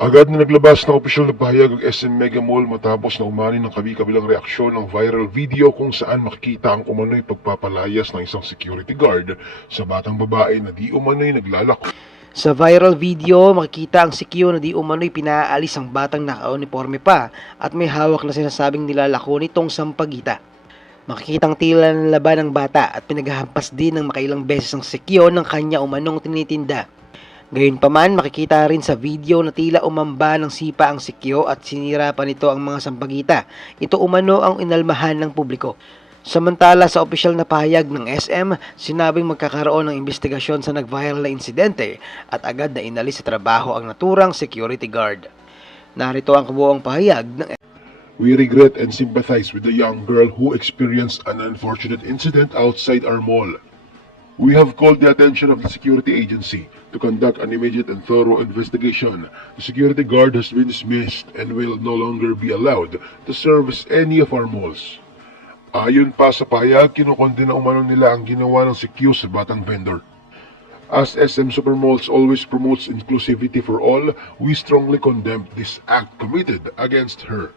Agad na naglabas ng opisyal na pahayag ang SM Mega Mall matapos na umani ng kabi-kabilang reaksyon ng viral video kung saan makikita ang umano'y pagpapalayas ng isang security guard sa batang babae na di umano'y naglalako. Sa viral video, makikita ang sikyo na di umano'y pinaalis ang batang naka-uniforme pa at may hawak na sinasabing nilalako nitong sampagita. Makikitang tila ng laban ng bata at pinaghahampas din ng makailang beses ang sikyo ng kanya umanong tinitinda. Gayunpaman, makikita rin sa video na tila umamba ng sipa ang sikyo at sinira pa nito ang mga sampagita. Ito umano ang inalmahan ng publiko. Samantala sa opisyal na pahayag ng SM, sinabing magkakaroon ng investigasyon sa nag-viral na insidente at agad na inalis sa trabaho ang naturang security guard. Narito ang kabuuang pahayag ng We regret and sympathize with the young girl who experienced an unfortunate incident outside our mall. We have called the attention of the security agency to conduct an immediate and thorough investigation. The security guard has been dismissed and will no longer be allowed to service any of our malls. Ayon pa sa pahayag, kinukondena umano nila ang ginawa ng CQ sa batang vendor. As SM Supermalls always promotes inclusivity for all, we strongly condemn this act committed against her.